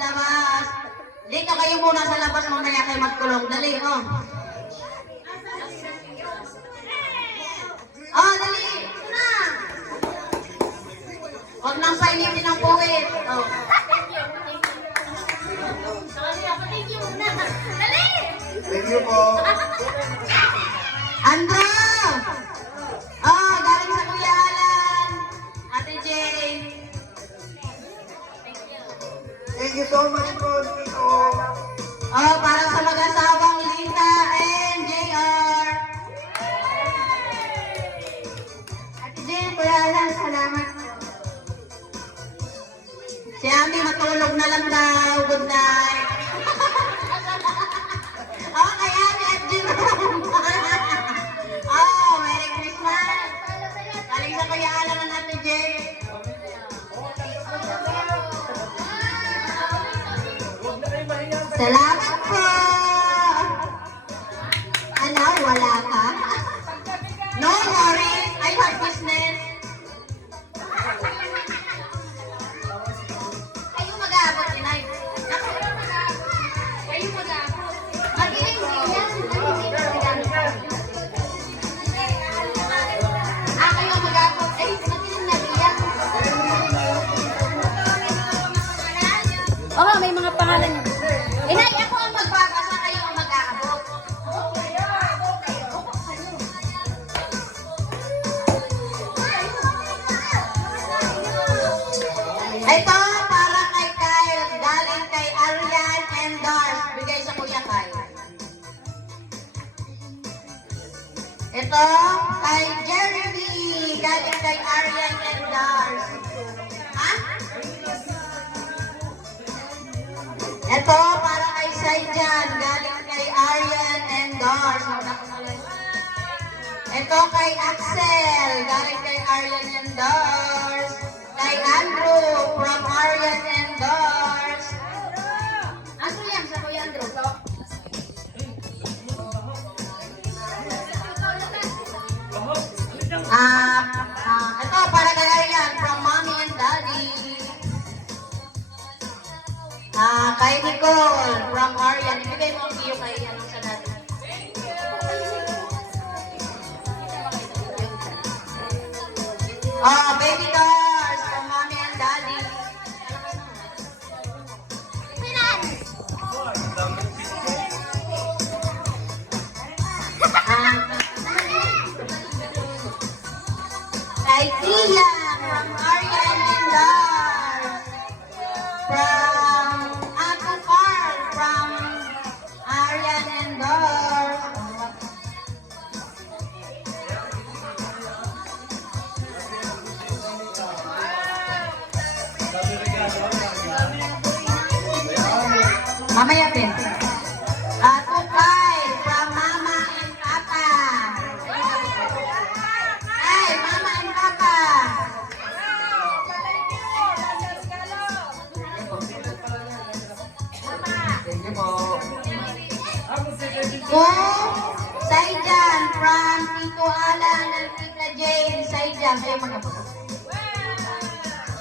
labas. Dito kayo muna sa labas, mamaya kayo magkulong. Dali, oh. Oh, dali. Ito na. Huwag nang painitin ng puwit. Oh. Thank you po. Andrew! Oh, galing sa Kuya Alan. Ate Jane. Thank you so much po, Tito. Oh, para sa mag-asawang Linda and JR. Ate Jane, Kuya Alan, salamat. Si Ami matulog na lang daw. Good night. Oh, kay Ami at Jim. Oh, Merry Christmas. Galing sa Kuya Alan ng Ate Jane. Salamat po. Ano, wala ka? No worries. I have business. Kayo mag-aabot, Inay. Kayo mag-aabot. Magiling din yan. Kayo mag-aabot. Ay, magiling na yan. Oo, may mga pangalan niyo. Inay, ako ang magbabasa, kayo ang mag-aabot. Ito, para kay Kyle, galing kay Arian and Dars. Bigay sa Kuya Kyle. Ito, kay Jeremy, galing kay Arian and Dars. Ha? Ito, para kay Saijan, galing kay Arian and Dars. Ito kay Axel, galing kay Arian and Dars. Kay Andrew, from Arian and Dars. Andrew yan, sa Kuya Andrew. Ito, para kay Arian, from Mommy and Daddy. Kay Nicole, from Arian. Ibigay mo ang iyo kay ano sa dati. Baby dolls, from Mommy and Daddy. Kay Tia, from Arian and Dars. From Uncle Carl, from Arian and Dars. Mamaya din. Tukay, from Mama and Papa. Hey, Mama and Papa. Thank you po. Saijan, from Tito Alan and Tita Jane. Saijan, kayo mag-abot.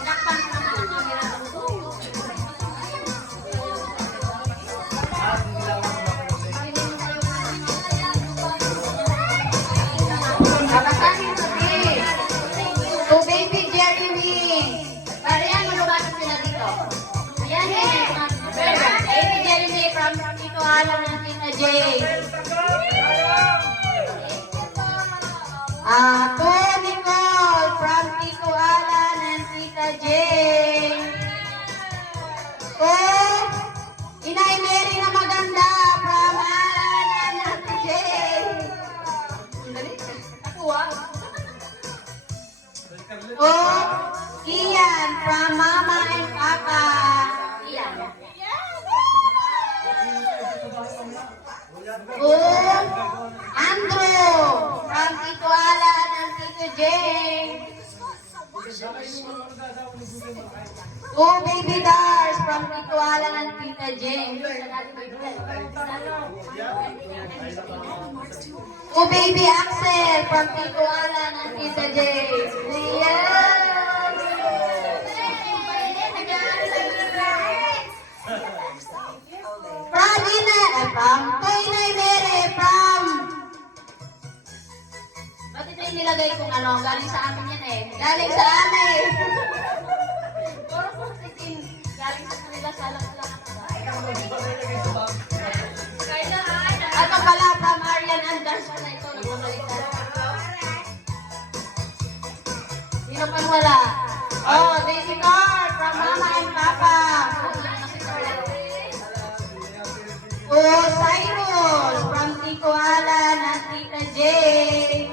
Sinakpan ko naman ang camera. Kapasahin ko din. To baby Jeremy. Ayan, malubasok sila dito. Ayan, baby Jeremy from Tito Alan and Tita Jane. To Nicole from Tito Alan and Tita Jane. Inay Mary na maganda from Alan and Ate Jane. Kian from Mama and Papa. Kian. Andrew from Tito Alan and Tito Jane. Baby Dars from Tito Alan and Tita Jane. Baby Axel from Tito Alan and Tita Jane. Toy Nay Mere from... Ba't ito yung nilagay kong ano? Galing sa amin yan eh. Galing sa amin! Puro po titin. Galing sa kanila sa alam-alam. Ito pala from Arian Anderson na ito. Nagmamalitan. Sino pang wala? Oh, Daisy Car from Mama and Papa. Oh, Cyrus from Tito Alan and Tita Jane.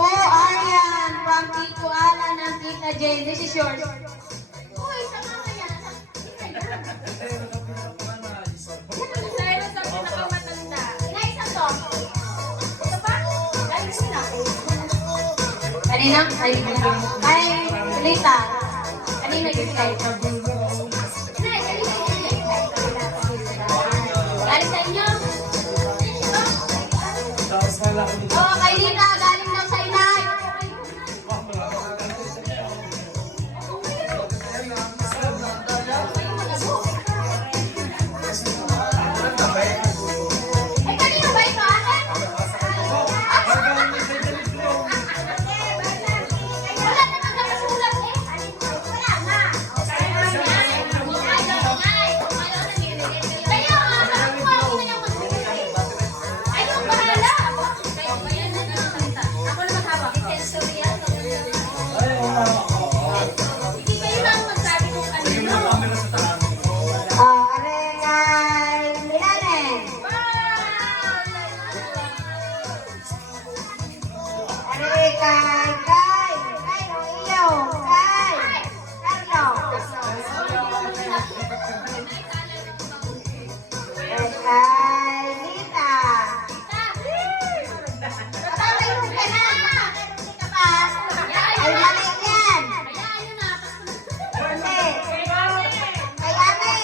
Oh, Arian from Tito Alan and Tita Jane. This is yours. Uy, sa mama yan. Cyrus ang pinakamatanda. Inaisang to. Ito pa? Galing sila. Kanina? Ay, Lita. Kanina yung slide. Galing sa inyo? Oo, kay Lita. Galing daw sa inay. Ay, kanino ba ito? Akin? Wala naman nakasulat eh. Wala nga. Kayo, nakakuha ko na yung magbibigay. Ayaw, bahala. Ako na maghawak. Hindi kayo lang magsabi kung kanino. Oh, arenay, Milanen. Arenay, Kay, Iyo, Kay, Carlo. Kay, Lita. Tatay mo ka na. Ka pa. Ay, mali yan. Hindi. Kay Ate.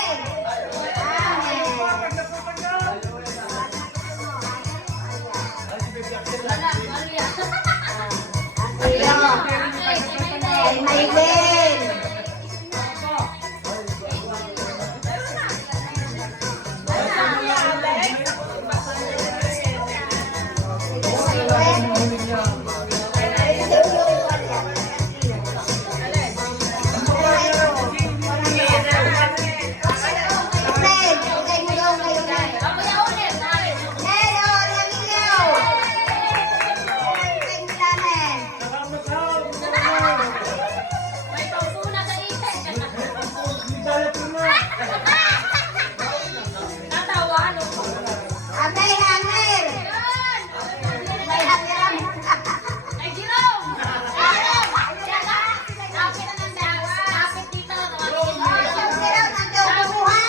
Ay, Maylin. Abay, hangir! May hangiram! Ay, Jerome! Lapit na ng dawa! Lapit dito! Yung Jerome, nandiyo kumuha!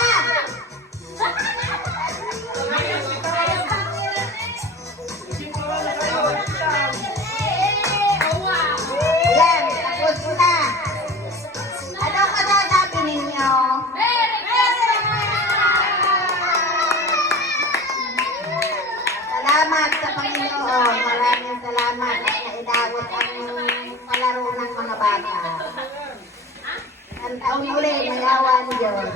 Yan, tapos na! Ano ka sasabi ninyo? Salamat sa Panginoon. Maraming salamat at naidawat ang palaro ng mga bata. Ang taon uli, may awan Diyos.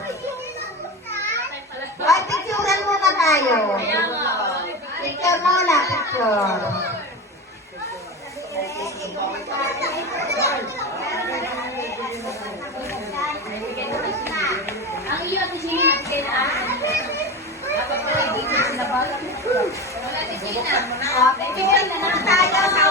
Ay, picturean muna tayo. Picture muna, picture. Ang iyo at isingin at kailangan. Dapat pala yung dito sila ba? Wala si Gina. Picture na tayo.